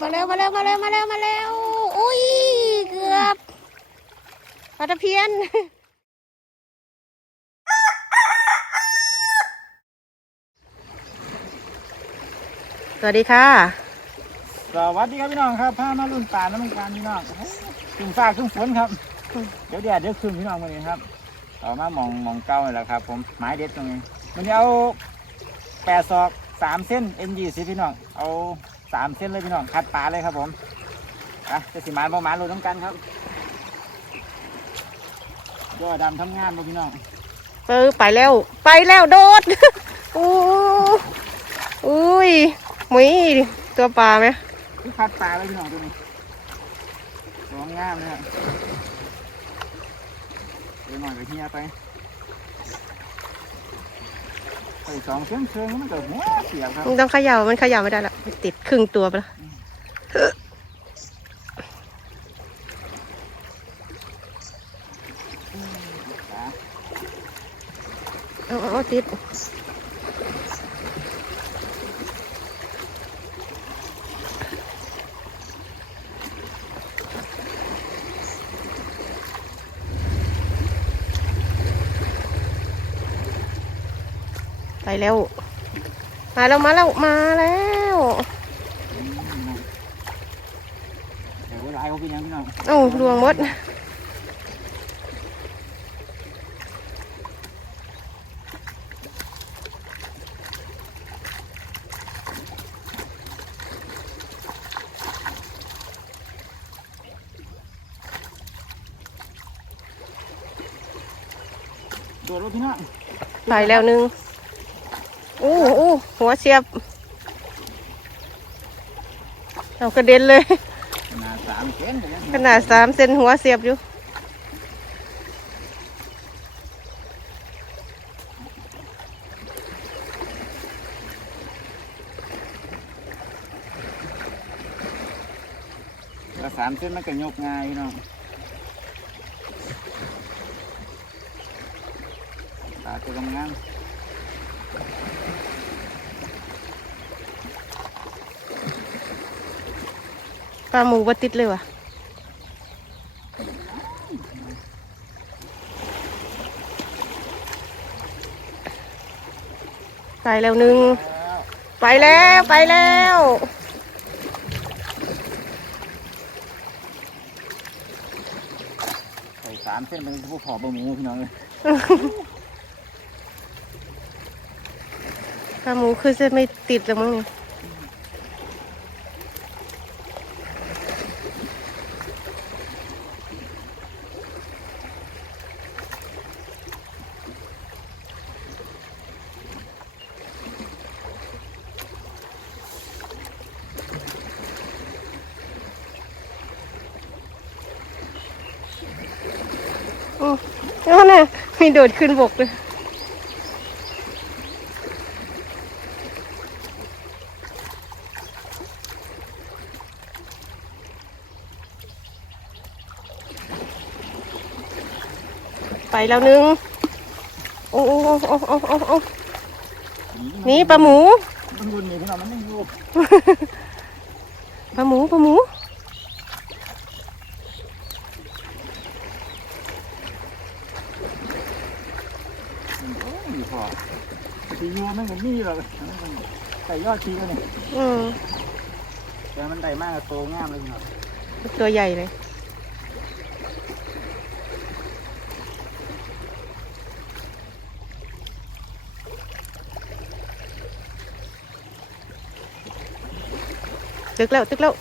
มาแล้วมาแล้วมาแล้วมาแล้วมาแล้วอุ้ยเกือบปลาตะเพียนสวัสดีค่ะ สวัสดีครับพี่น้องครับพามาลุ่นป่าน้ำมันการพี่น้องถึงฟ้าถึงฝนครับ เดี๋ยวแดดเดี๋ยวคืนพี่น้องวันนี้ครับต่อมามองมองเก้าเลยแหละครับ ผมไม้เด็ดตรงนี้มันจะเอาแปดศอกสามเส้นเอ็นยี่สิพี่น้อง เอา สามเส้นเลยพี่น้องคัดปลาเลยครับผมอะจะสิหมานประมาณรู้น้ำกันครับยอดำทำงานบ่พี่น้องเออไปแล้ว ไปแล้วโดดอู้อุ้ยหมีตัวปลาไหมคือคัดปลาเลยพี่น้องตัวนี้สวยงามเลยครับเดี๋ยวหน่อยไปเฮียไปใส่สองเชิงเชิงมันก็หัวเสียบครับ มันต้องเขย่ามันเขย่าไม่ได้ละมัน ติดครึ่งตัวไปแล้วเอาเอาติดไปแล้ว มาแล้ว มาแล้ว มาแล้ว เดี๋ยวเวลาเขาเป็นยังพี่น้องเอ้าลวงมด โดดรถพี่น้องไปแล้วหนึงอู้อู้หัวเสียบ เอากระเด็นเลย ขนาดสามเซนเลยขนาดสามเซนหัวเสียบอยู่แล้วสามเซนมันก็ยกง่ายพี่น้องตาตัวกำงานปลาหมูบติดเลยว่ะ ไปแล้วหนึ่งแล้วไปแล้วไปแล้วใส่สามเส้นเป็นผู้ขอบะหมูพี่น้องเลยปลาหมูคือจะไม่ติดแล้วมั้งเนี่ย อืมแล้ว น่ะมีโดดขึ้นบกเลยไปแล้วหนึง โอ้โอ้โอ้โอ้โอ้โอ้โอ้นี่ปลาหมูมันรุนนี่พี่น้องมันไม่อยู่ปลาหมูปลาหมู โอ้ยพอที อยู่มันก็มีหรอกใส่ยอดทีก็เนี่ยอืมแต่มันได้มากโตงามเลยพี่น้องตัวใหญ่เลยตึกแล้วตึกแล้ว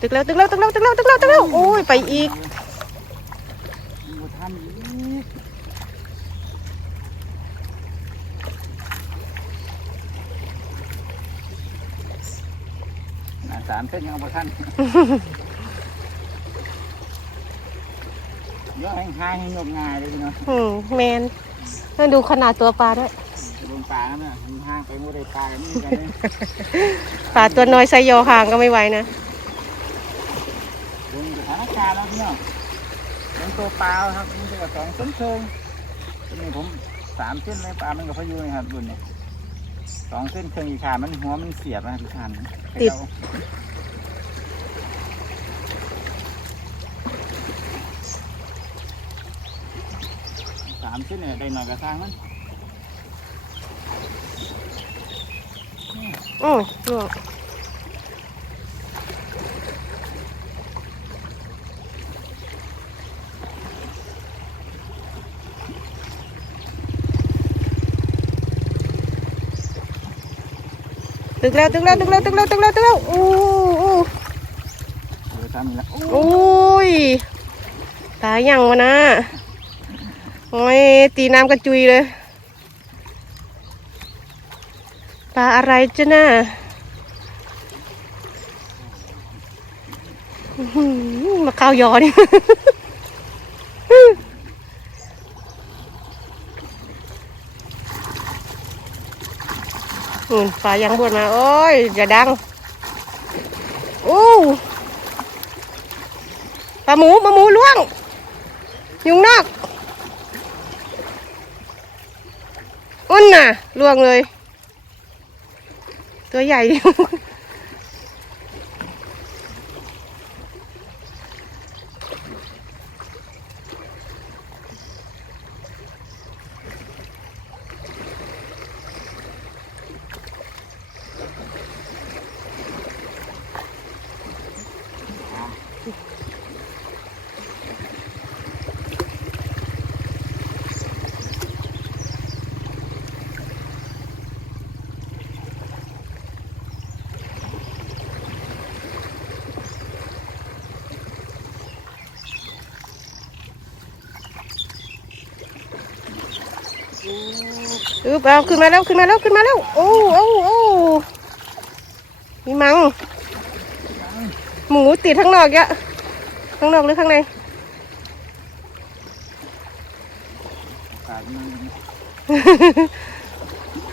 ตึกแล้วตึกแล้วตึกแล้วตึกแล้วตึกแล้วตึกแล้วโอ้ยไปอีกสามเส้นยังเอาไปท่านเยอะแห้งๆให้งบงายเลยเนาะอืมแมนต้อดูขนาดตัวปลาด้วยดูปลาเนี่ยห้างไปมุดได้ปลาปลาตัวน้อยไซโยอหางก็ไม่ไหวนะ ลงสถานการณ์แล้วพี่น้องลงตัวปลาครับมันจะสองเส้นเชิงตัวนี้ผมสามเส้นเลยปลามันกับพายุนะครับรุ่นนี้สองเส้นเชิงอีกขามันหัวมันเสียบนะครับพี่ชานติดสามเส้นเนี่ยได้หน่อยกระทางมันอืมล่ว ตึกแล้วตึกแล้วตึกแล้วตึกแล้วตึกแล้วตึกแล้วอู้อู้เดี๋ยวทำอีกแล้วอุ้ยตายยังวะนะโอ้ยตีน้ำกระจุยเลยปลาอะไรจ้ะน่ะอื้อหือมาข้าวยอนี่ อืมปลายังบวดมา โอ้ย อย่าดังอู้ปลาหมูปลาหมูล่วง ยุงนอกอุ้นน่ะล่วงเลย ตัวใหญ่ อึบเอาขึ้นมาแล้วขึ้นมาแล้วขึ้นมาแล้ว โอ้โอ้โอ้มีมัง หมูติดข้างนอกเยอะข้างนอกหรือข้างใน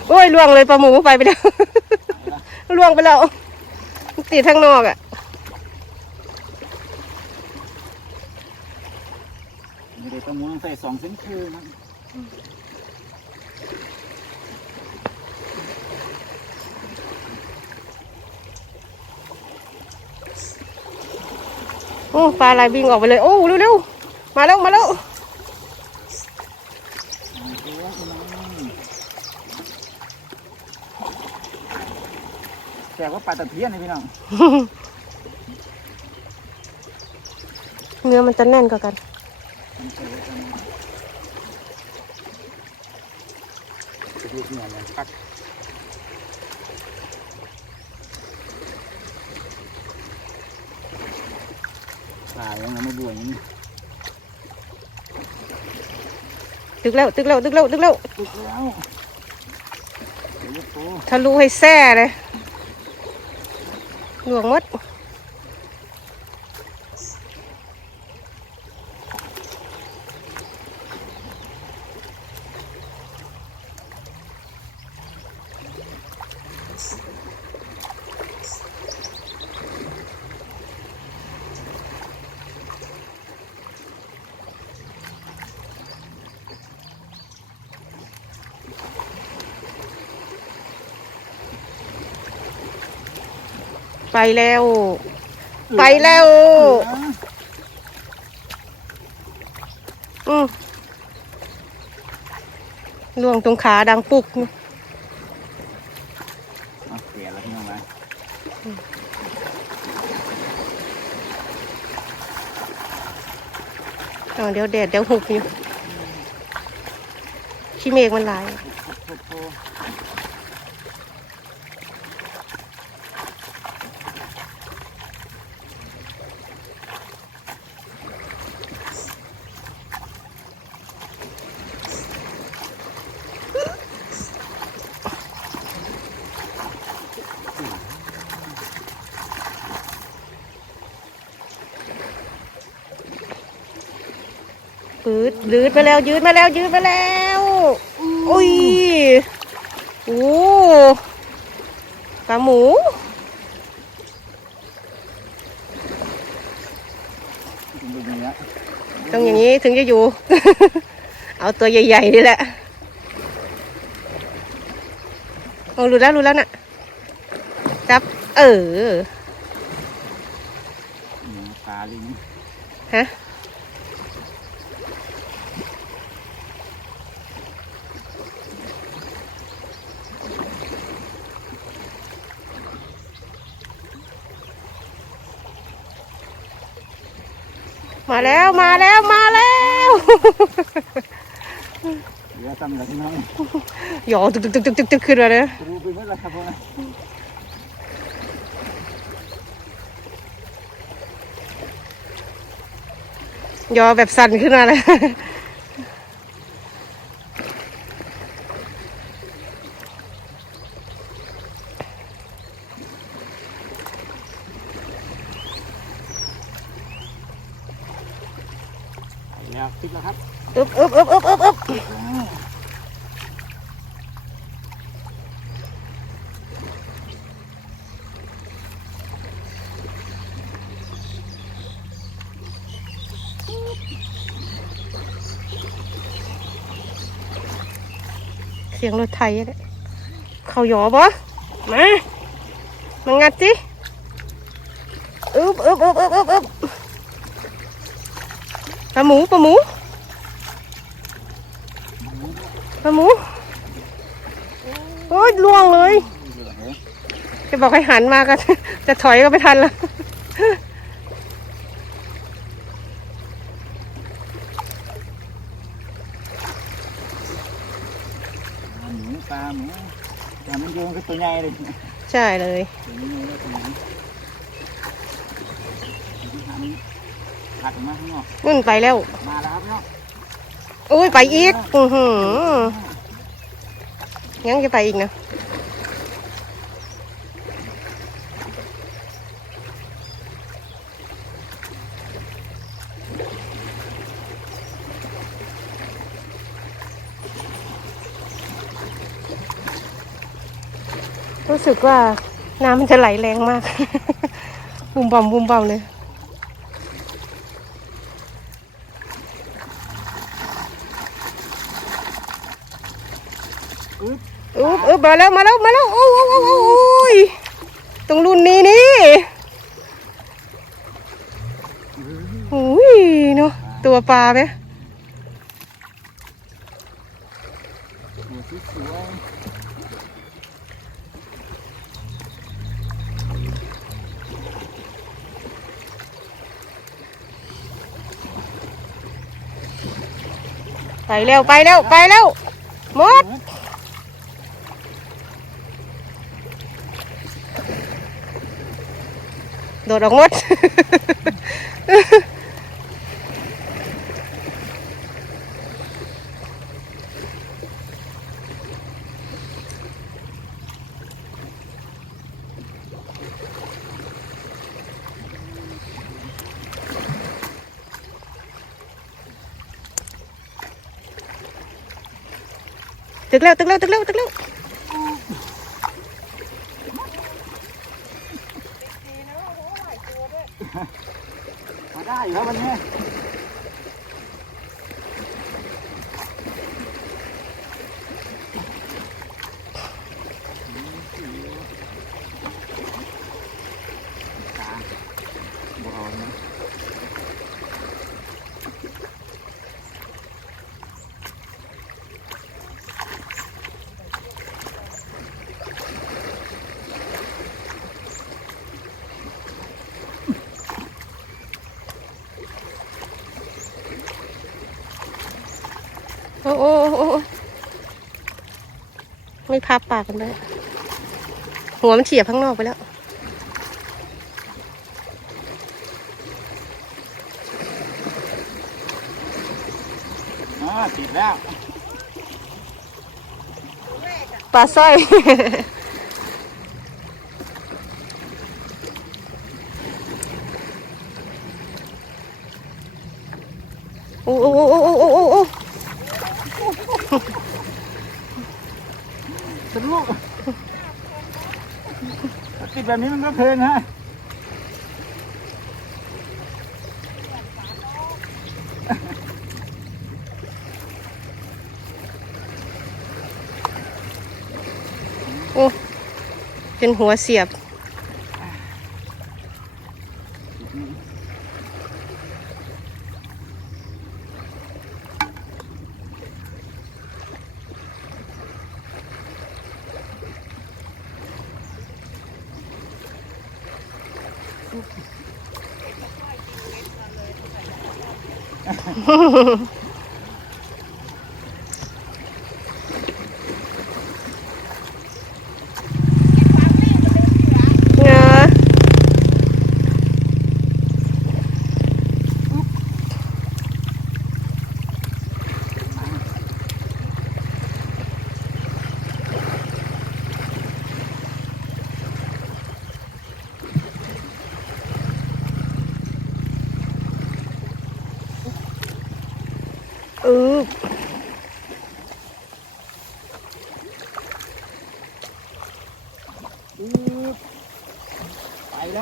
โอ้ยล่วงเลยปลาหมูไปไปแล้วล่วงไปแล้วติดข้างนอกอะ ไม่ได้ประมูลใส่สองเส้นคือครับ โอ้ปลาอะไรวิ่งออกไปเลย โอ้เร็วๆมาแล้วมาแล้วแต่ว่าปลาตะเพียนนะพี่น้อง เนื้อมันจะแน่นกว่ากันมันเจอกันจะดูเนี่ยนะปักปลายังไม่บ วอย่างนี้ตึกแล้วตึกแล้วตึกแล้วตึกแล้วตึกแล้วเดี๋ยวจะโตทะลุให้แซ่เลยหลวงหมด ไปแล้ว ไปแล้วอืมลวงตรงขาดังปุกนี่เอาเปลี่ยนแล้วพี่น้องนะอ๋อเดี๋ยวแดดเดี๋ยวหุบอยู่ขี้เมฆมันหลาย ยืดมาแล้วยืดมาแล้วยืดมาแล้วอุ้ยโอ้ปลาหมูถึงเป็นอย่างเงี้ยต้องอย่างนี้ถึงจะอยู่ เอาตัวใหญ่ๆนี่แหละโอ้รู้แล้วรู้แล้วน่ะจับ เออ เนี่ยปลาลิง ฮะ มาแล้วมาแล้วมาแล้วเหลือซ้ำหลือที่น้องหยอตึกตึกตึกตึกตึกตึกขึ้นมาเลยรู้ไปหมดแล้วครับผมหยอแบบสั่นขึ้นมาเลย ไปแล้วติดแล้วครับ อึบอึบอึบอึบอึบอึบ เสียงรถไทยเนี่ยเขาหยอปะมามางัดสิอึบอึบอึบอึบอึบอึบปลาหมูปลาหมูปลาหมูโอ้ยล่วงเลย จะบอกให้หันมาก็จะถอยก็ไม่ทันแล้ว ปลาหมูปลาหมูแต่มันโยงก็ตัวใหญ่เลย ใช่เลยตัวนี้เลยตัวนี้หักออกมาข้างนอกนุ่นไปแล้ว มาแล้วครับเนาะโอ้ยไปอีก อือหือยังจะไปอีกนะ รู้สึกว่าน้ำมันจะไหลแรงมาก บุมบอมบุมบอมเลยอึ๊บอุ๊บอุ๊บมาแล้วมาแล้วมาแล้วโอ้โอ้โอ้โอ้โอ้ยตรงรุ่นนี้นี่อุ้ยเนาะตัวปลาไหม ไปเร็วไปเร็วไปเร็วหมดโดดออกหมด ตึกแล้วตึกแล้วตึกแล้วตึกแล้ว มาได้อยู่ครับวันนี้ตาบ่เอานะ โอ้โอ้โอ้โอ้ ไม่พับปากกันเลยหัวมันเฉียบข้างนอกไปแล้วอ๋อติดแล้วปลาสร้อยโอ้โอ้โอ้โอ้โอ้ เลูกติดแบบนี้มันก็เพลินฮะโอ้ เป็นหัวเสียบ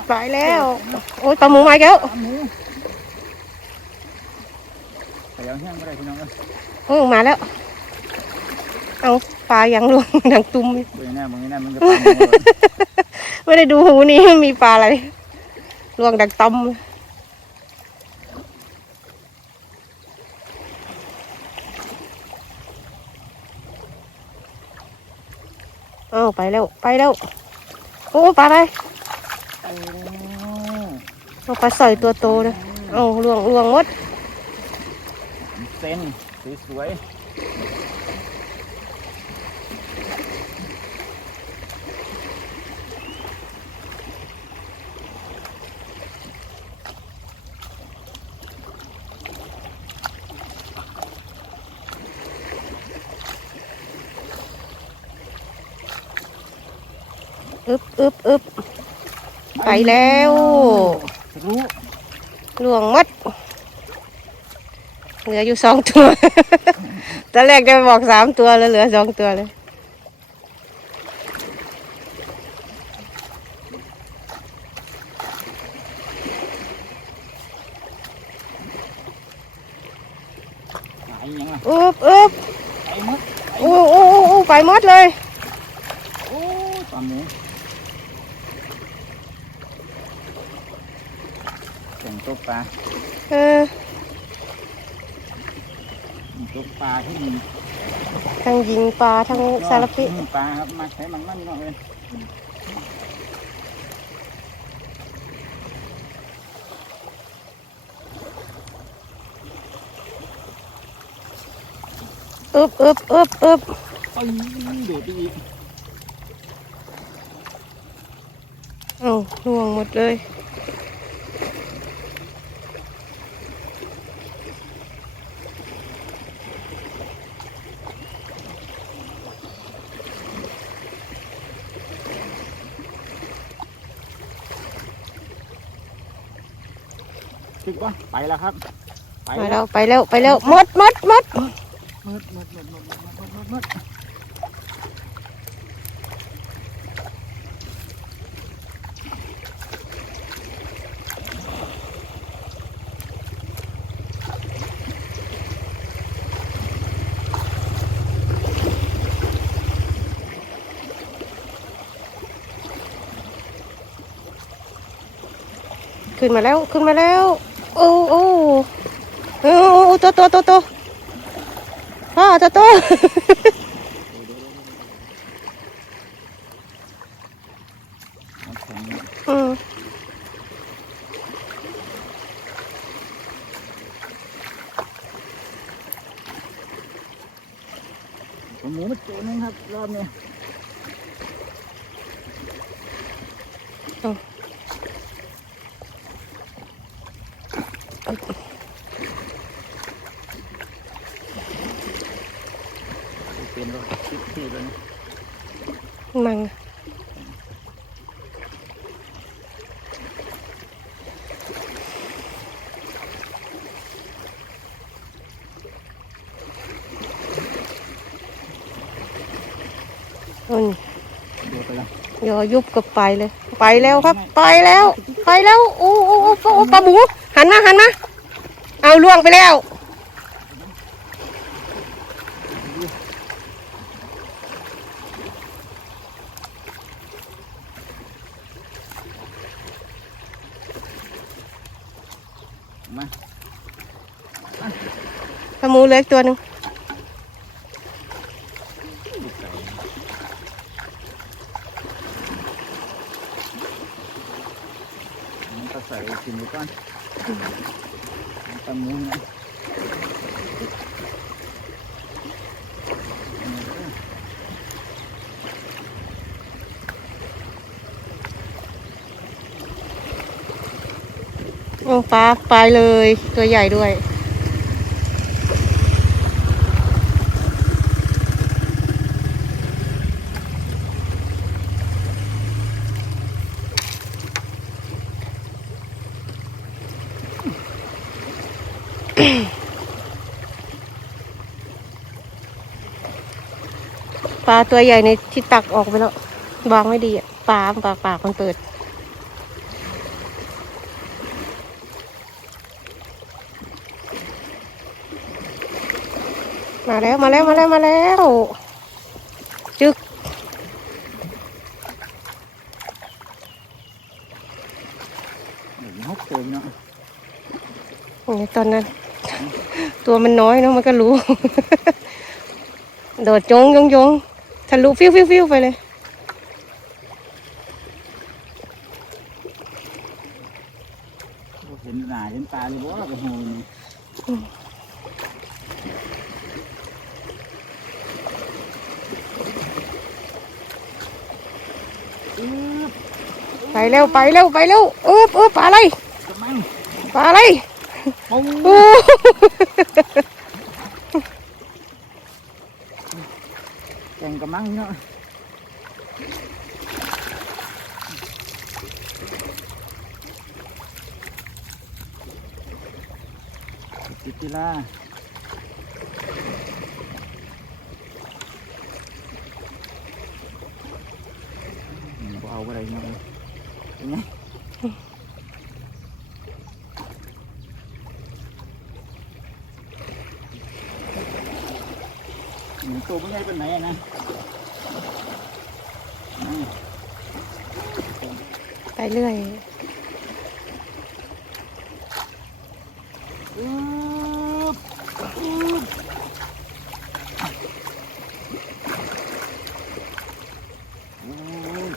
ไปแล้วไปแล้ว โอ้ยปลาหมูมาอีกแล้วปลาหมูไปเอาแห้งก็ได้พี่น้องเอ้ยโอ้มาแล้ว เอาปลายังลวงดังตุ้มเว้ยแน่มึงนี่แน่มึงจะปลาหมูเลยไม่ได้ดูหูนี้มีปลาอะไรลวงดังต้มเอาไปแล้ว ไปแล้ว โอ้ปลาอะไรไปแล้ว เอาปลาสอยตัวโตนะเอาลวงลวงหมดเส้นสวยๆอึบอึบอึบไปแล้วรู้ล วงหมดเหลืออยู่สองตัว ตอนแรกจะบอกสามตัวแล้วเหลือสองตัวเลยไหนยังอะอึบอึบไปหมดโอ้โอ้โอ้โอ้ไปหมดเลย โอ้ยปลาหมูเสียงตก ปลาเออตกปลาที่มีทั้งยิงปลาทั้งสารพิอืมปลาครับมาใช้มันมันนี่เนาะเลยอึบอึบอึบอึบเอ้ยโดดไปอีกเอาลวงหมดเลย ถึกปะไปแล้วครับ ไปไปแล้วไปแล้วไปแล้วหมดหมดหมดมืดมืดมืดมืดมืดมืดมืดมืดขึ้นมาแล้วขึ้นมาแล้ว โอ้โอ้โอ้โอ้ตัวตัวตัวตัวพ่อตัวตัวเอาแข็งอืมผมหมูมาตัวนึงครับรอบนี้เป็นรถติดที่เลย มัง อืม เดี๋ยวไป แล้ว ย อยุบก็ไปเลย ไปแล้วครับ ไปแล้ว ไปแล้วโอ้โอ้โอ้โอ้ปลาหมูหันมาหันมาเอาล่วงไปแล้วมาปลาหมูเหลืออีกตัวหนึ่ง ลูกไก่มันก็ใส่กินไปก่อนตะมูนะ โอ้ปลาไปเลยตัวใหญ่ด้วย ปลาตัวใหญ่ในที่ตักออกไปแล้ววางไม่ดีอะปลาปากปากมันเปิด มาแล้วมาแล้วมาแล้วมาแล้วจึกเดี๋ยวนี้หกตัวเนาะโอ้ยตอนนั้น ตัวมันน้อยเนาะมันก็รู้ โดดจงยงยงทะลุฟิวฟิวฟิวไปเลย เห็นหนาเห็นตาเลยบ่โอ้โหนี่ ไปเร็วไปเร็วไปเร็วเออเออปลาอะไรกระมังปลาอะไรโอ้โอ้แกงกระมังเนาะติดกีฬาอืมบ่เอาอะไรเนาะเป็นไงอืมตัวมันใหญ่เป็นไหนอะนะอืม ไป เรื่อย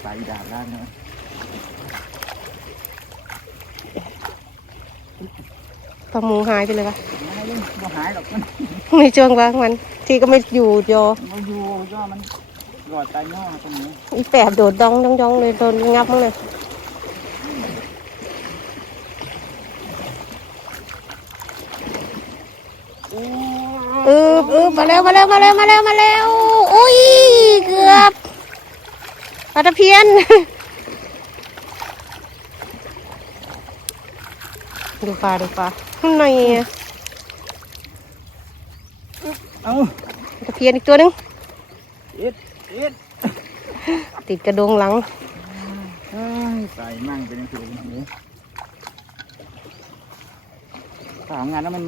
ใส่ดาบล่างเนะปลาหมูหายไปเลยวะไม่เลยบ่หายหรอกมันในช่วงว่างมัน ที่ก็ไม่อยู่ยอมันอยู่ย่อมันรอดตายย่อตรงนี้อีแปบโดดดองดองดองเลยโดนงับมั้งเลย โอ้ เออเออ มาแล้วมาแล้วมาแล้วมาแล้วมาแล้วอุ้ยเกือบปลาตะเพียนดูปลาดูปลาข้างในอะเอาปลาตะเพียนอีกตัวหนึงเอ็ดเอ็ดติดกระดงหลังเอ้ยใส่มั่งเป็นยังไงนี่ถ้าทำงานแล้วมัน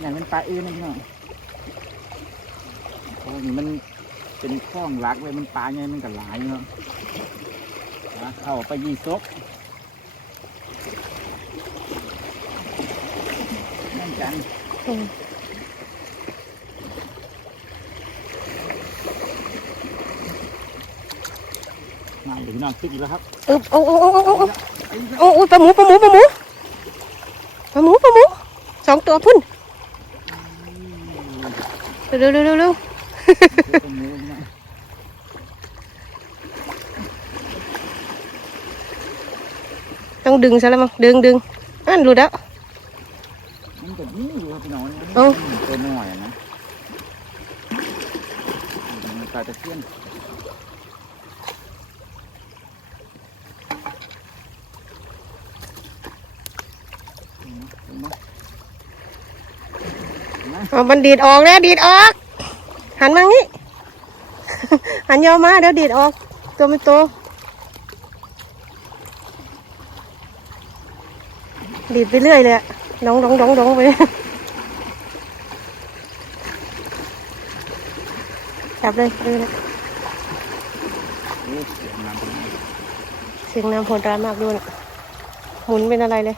อย่างเป็นปลาอื่นนะพี่น้อง นี่มันเป็นคล้องรักเลยมันปลาไงมันก็หลายเนาะเข้าไปยี่ซกนั่นกันมาเดี๋ยวพี่น้องขึ้นอีกแล้วครับอึบโอ้โอ้โอ้โอ้โอ้โอ้โอ้ปลาหมูปลาหมูปลาหมูปลาหมูปลาหมูสองตัวพุ่นเร็วเร็วเร็วเร็ว ตรงนี้นะต้องดึงซะแล้วมั้งดึงดึงอันหลุดแล้วมันก็นี่อยู่ครับพี่น้องเอ้าตัวหน่อยนะมันปลาตะเพียนเห็นไหมเห็นไหมเอามันดีดออกแล้วดีดออก หันมางี้ หันยาวมาเดี๋ยวดีดออก ตัวไม่โต ดีดไปเรื่อยเลยอะดองดองดองดองไปจับเลยเลยนะโอ้เสียงน้ำเป็นไงเสียงน้ำโหดร้ายมากด้วยนะหมุนเป็นอะไรเลย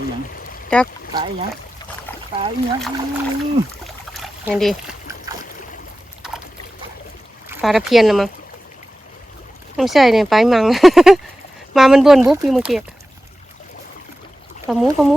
ตายยังจักตายยังตายยังเห็นดีปลาตะเพียนละมั้งไม่ใช่เนี่ยปลายมัง มามันบนบุ๊บอยู่เมื่อกี้ปลาหมูปลาหมู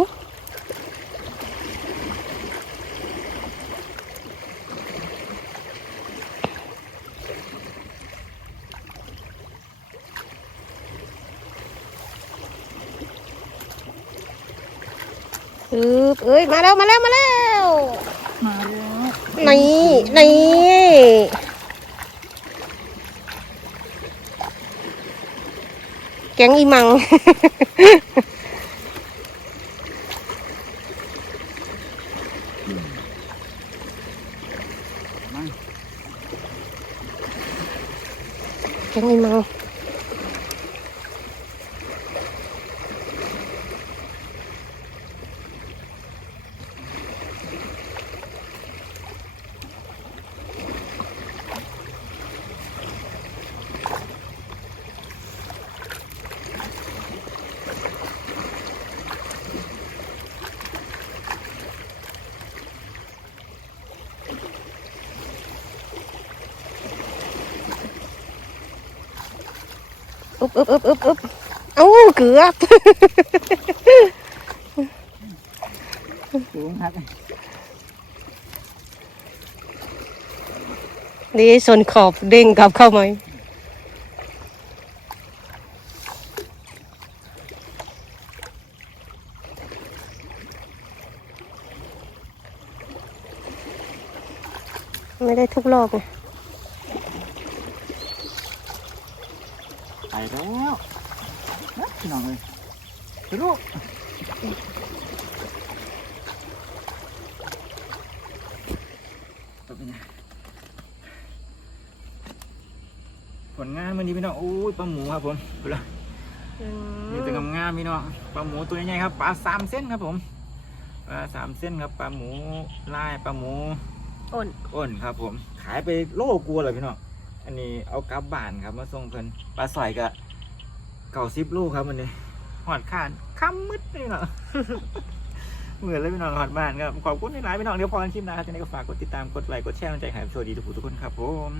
เอ้ยมาแล้วมาแล้วมาแล้วมาแล้วนี่นี่แกงอีมังมาแกงอีมัง อึบอึบอึบอึบอึบเอ้าเกือบสูงครับนี่ส่วนขอบเด้งกลับเข้ามาไม่ได้ทุกรอบไงไปแล้วนะพี่น้องเลยไปลูกเป็นไงผลงานวันนี้พี่น้องโอ้ย ปลาหมูครับผมดูละมีแต่งามๆพี่น้องปลาหมูตัวใหญ่ๆครับปลาสามเส้นครับผมปลาสามเส้นครับปลาหมูลายปลาหมูอ่อนอ้นครับ ผม ขายไปโลกลัวเลยพี่น้องอันนี้เอากลับบ้านครับมาส่งเพิ่นปลาสอยกะเก่าซิบลูกครับวันนี้หอดข้านค่ำมืดเลยเนาะเหมือนเลยพี่น้องหอดบ้านครับขอบคุณหลายๆพี่น้องเดี๋ยวพอกันคลิปหนะครับจะได้ก็ฝากกดติดตามกดไลค์กดแชร์กำลังใจให้ผมโชว์ดีทุกผู้ทุกคนครับผม